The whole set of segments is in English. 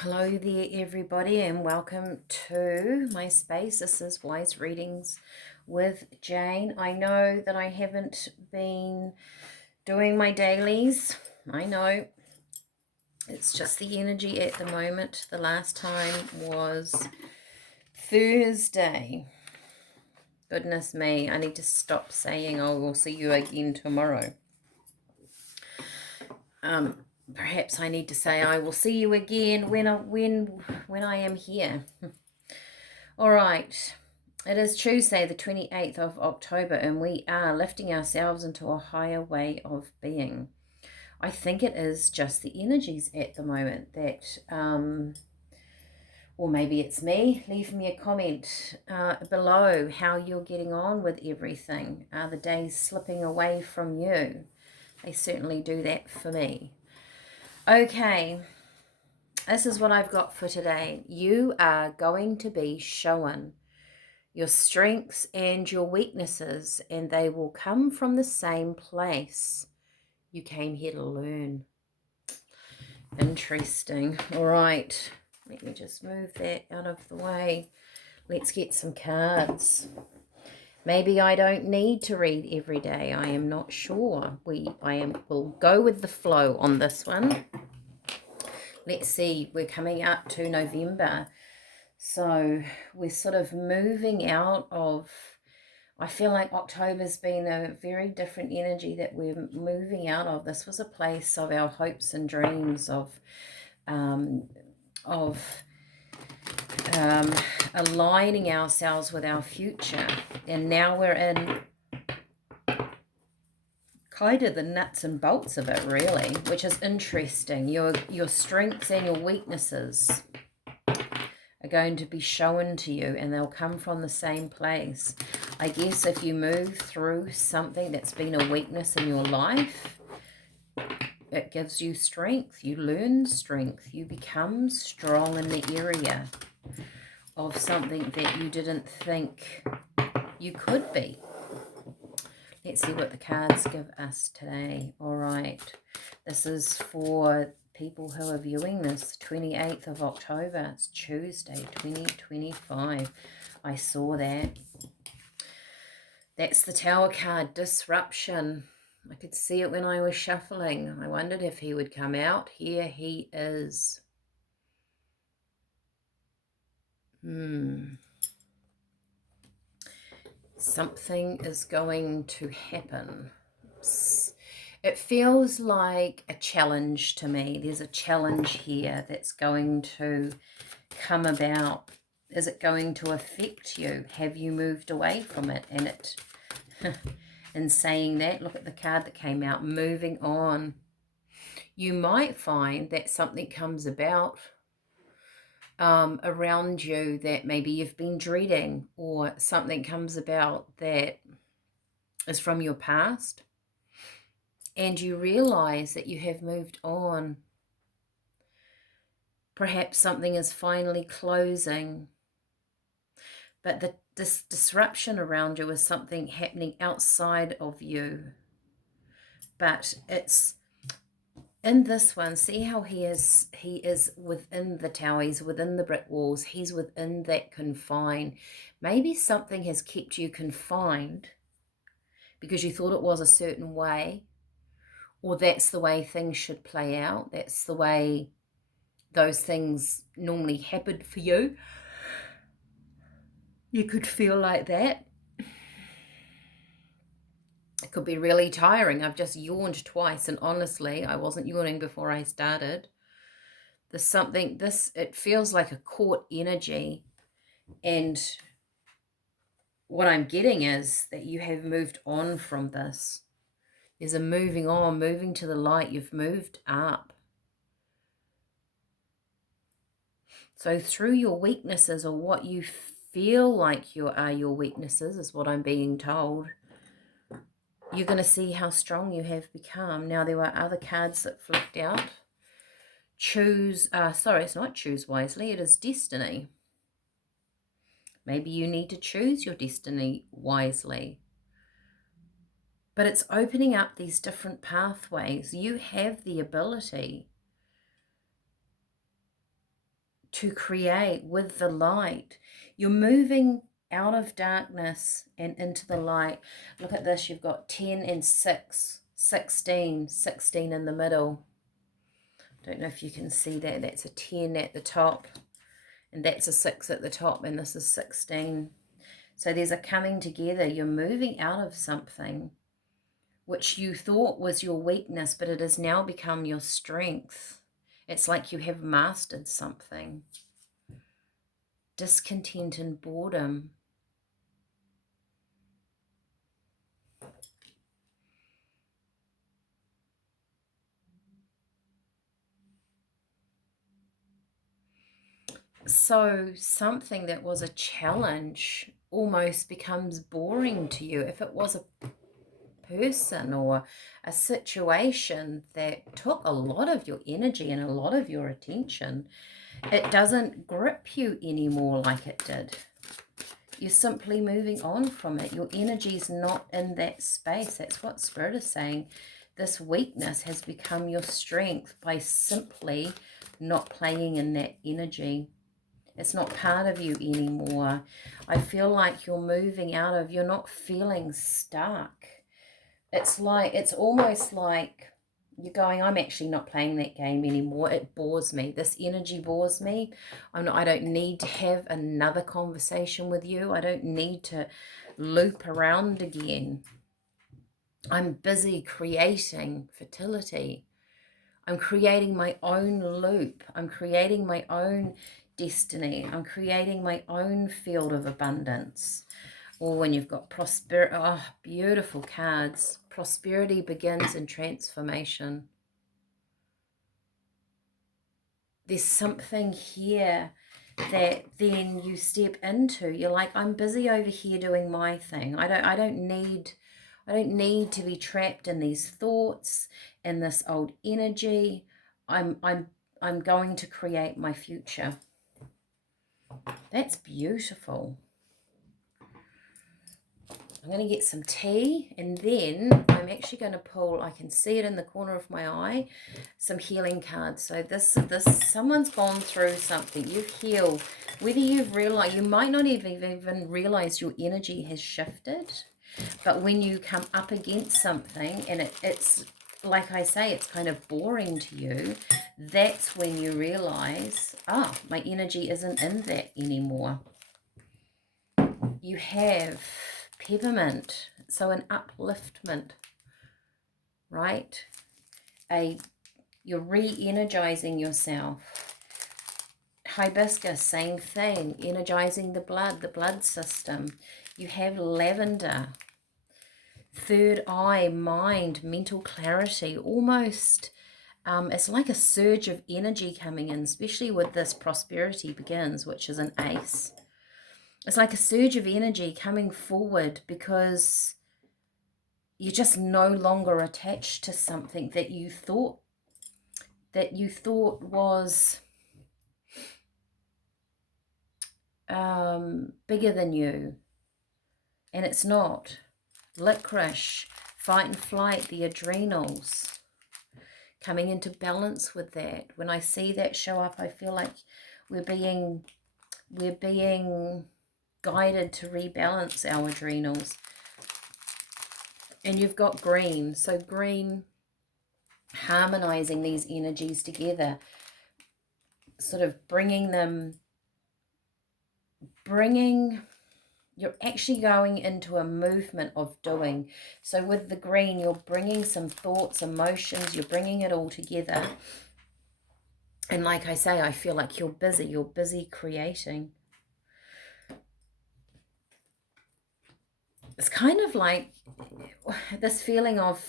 Hello there, everybody, and welcome to my space. This is Wise Readings with Jane. I know that I haven't been doing my dailies. I know it's just the energy at the moment. The last time was Thursday. Goodness me, I need to stop saying, "Oh, we'll see you again tomorrow." Perhaps I need to say, "I will see you again when I am here." All right. It is Tuesday, the 28th of October, and we are lifting ourselves into a higher way of being. I think it is just the energies at the moment that, or maybe it's me. Leave me a comment below how you're getting on with everything. Are the days slipping away from you? They certainly do that for me. Okay, this is what I've got for today. You are going to be shown your strengths and your weaknesses, and they will come from the same place. You came here to learn. Interesting. All right, let me just move that out of the way. Let's get some cards. Maybe I don't need to read every day. I am not sure. We'll go with the flow on this one. Let's see. We're coming up to November. So we're sort of moving out of, I feel like October's been a very different energy that we're moving out of. This was a place of our hopes and dreams, of aligning ourselves with our future. And now we're in kind of the nuts and bolts of it, really, which is interesting. Your strengths and your weaknesses are going to be shown to you, and they'll come from the same place. I guess if you move through something that's been a weakness in your life, it gives you strength. You learn strength. You become strong in the area of something that you didn't think you could be. Let's see what the cards give us today. All right. This is for people who are viewing this, 28th of October. It's Tuesday, 2025. I saw that. That's the Tower card, disruption. I could see it when I was shuffling. I wondered if he would come out. Here he is. Something is going to happen. It feels like a challenge to me. There's a challenge here that's going to come about. Is it going to affect you? Have you moved away from it? And it, in saying that, look at the card that came out, moving on. You might find that something comes about around you that maybe you've been dreading, or something comes about that is from your past, and you realize that you have moved on. Perhaps something is finally closing, but this disruption around you is something happening outside of you. But it's in this one, see how he is within the tower, he's within the brick walls, he's within that confine. Maybe something has kept you confined because you thought it was a certain way, or that's the way things should play out, that's the way those things normally happen for you. You could feel like that. It could be really tiring. I've just yawned twice, and honestly, I wasn't yawning before I started. There's something, it feels like a caught energy, and what I'm getting is that you have moved on from this. There's a moving on, moving to the light. You've moved up. So through your weaknesses, or what you feel like your weaknesses, is what I'm being told, you're going to see how strong you have become. Now, there were other cards that flipped out. It's not choose wisely, it is destiny. Maybe you need to choose your destiny wisely. But it's opening up these different pathways. You have the ability to create with the light. You're moving out of darkness and into the light. Look at this. You've got 10 and 6, 16, 16 in the middle. Don't know if you can see that. That's a 10 at the top, and that's a 6 at the top, and this is 16. So there's a coming together. You're moving out of something which you thought was your weakness, but it has now become your strength. It's like you have mastered something. Discontent and boredom. So something that was a challenge almost becomes boring to you. If it was a person or a situation that took a lot of your energy and a lot of your attention, it doesn't grip you anymore like it did. You're simply moving on from it. Your energy is not in that space. That's what Spirit is saying. This weakness has become your strength by simply not playing in that energy. It's not part of you anymore. I feel like you're moving out of, you're not feeling stuck. It's almost like you're going, I'm actually not playing that game anymore. It bores me. This energy bores me. I don't need to have another conversation with you. I don't need to loop around again. I'm busy creating fertility. I'm creating my own loop. I'm creating my own destiny. I'm creating my own field of abundance. Or when you've got prosperity, oh, beautiful cards. Prosperity begins in transformation. There's something here that then you step into. You're like, I'm busy over here doing my thing. I don't need to be trapped in these thoughts, in this old energy. I'm going to create my future. That's beautiful. I'm going to get some tea, and then I'm actually going to pull, I can see it in the corner of my eye, some healing cards. So this someone's gone through something. You've healed. Whether you've realized, you might not even realize your energy has shifted, but when you come up against something and it's like I say, it's kind of boring to you, that's when you realize, my energy isn't in that anymore. You have peppermint, so an upliftment, right? You're re-energizing yourself. Hibiscus, same thing, energizing the blood system. You have lavender. Third eye, mind, mental clarity, almost it's like a surge of energy coming in, especially with this prosperity begins, which is an ace. It's like a surge of energy coming forward because you're just no longer attached to something that you thought was bigger than you, and it's not. Licorice, fight and flight, the adrenals, coming into balance with that. When I see that show up, I feel like we're being guided to rebalance our adrenals. And you've got green, so green, harmonizing these energies together, sort of you're actually going into a movement of doing. So with the green, you're bringing some thoughts, emotions, you're bringing it all together. And like I say, I feel like you're busy creating. It's kind of like this feeling of,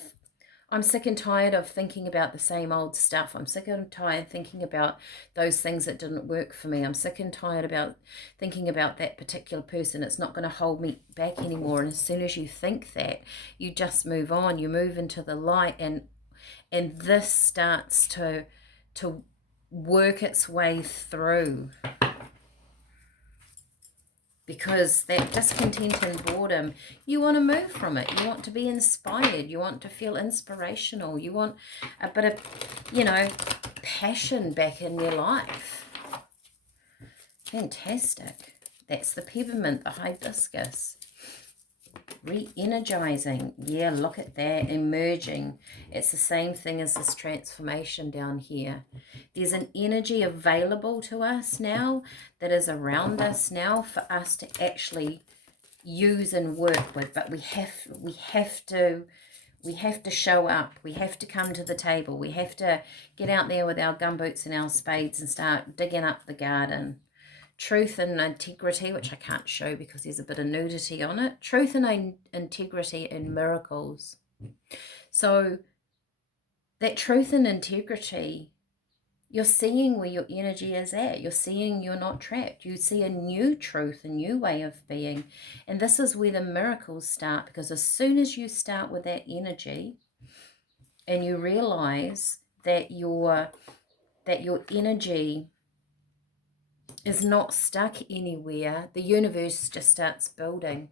I'm sick and tired of thinking about the same old stuff. I'm sick and tired thinking about those things that didn't work for me. I'm sick and tired about thinking about that particular person. It's not going to hold me back anymore. And as soon as you think that, you just move on. You move into the light, and this starts to work its way through. Because that discontent and boredom, you want to move from it. You want to be inspired. You want to feel inspirational. You want a bit of, passion back in your life. Fantastic. That's the peppermint, the hibiscus. Re-energizing. Yeah, look at that. Emerging. It's the same thing as this transformation down here. There's an energy available to us now that is around us now for us to actually use and work with. But we have to show up. We have to come to the table. We have to get out there with our gumboots and our spades and start digging up the garden. Truth and integrity, which I can't show because there's a bit of nudity on it. Truth and integrity and miracles. So that truth and integrity, you're seeing where your energy is at. You're seeing you're not trapped. You see a new truth, a new way of being. And this is where the miracles start, because as soon as you start with that energy and you realize that your energy is not stuck anywhere, the universe just starts building.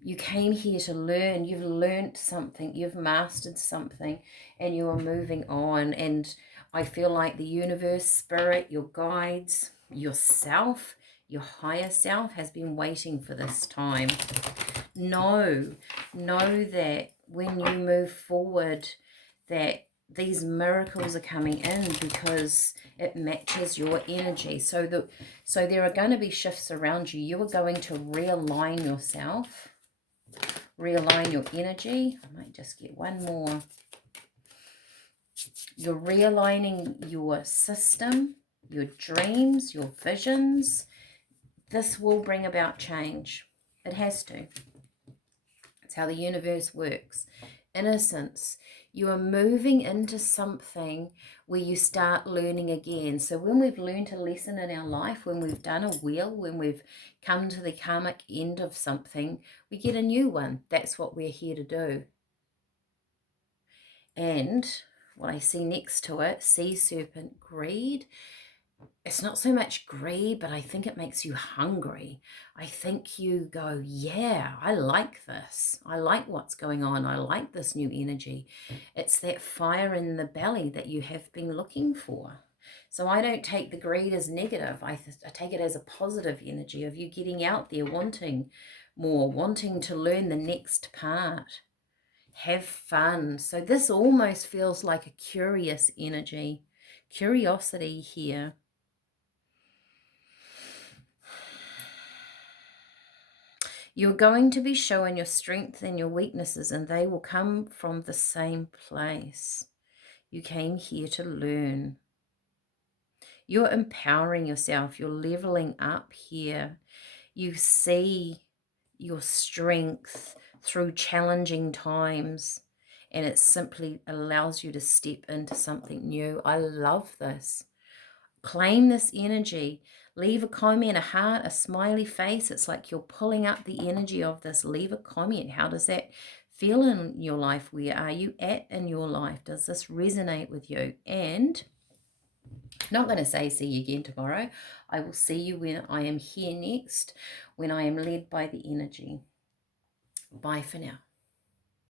You came here to learn. You've learned something. You've mastered something, and you are moving on. And I feel like the universe, spirit, your guides, yourself, your higher self has been waiting for this time. Know that when you move forward, that these miracles are coming in because it matches your energy. So there are going to be shifts around you. You are going to realign yourself, realign your energy. I might just get one more. You're realigning your system, your dreams, your visions. This will bring about change. It has to. It's how the universe works. Innocence. You are moving into something where you start learning again. So when we've learned a lesson in our life, when we've done a wheel, when we've come to the karmic end of something, we get a new one. That's what we're here to do. And what I see next to it, sea serpent, greed. It's not so much greed, but I think it makes you hungry. I think you go, yeah, I like this. I like what's going on. I like this new energy. It's that fire in the belly that you have been looking for. So I don't take the greed as negative. I take it as a positive energy of you getting out there, wanting more, wanting to learn the next part. Have fun. So this almost feels like a curious energy. Curiosity here. You're going to be showing your strength and your weaknesses, and they will come from the same place. You came here to learn. You're empowering yourself. You're leveling up here. You see your strength through challenging times, and it simply allows you to step into something new. I love this. Claim this energy. Leave a comment, a heart, a smiley face. It's like you're pulling up the energy of this. Leave a comment. How does that feel in your life? Where are you at in your life? Does this resonate with you? And I'm not going to say see you again tomorrow. I will see you when I am here next, when I am led by the energy. Bye for now.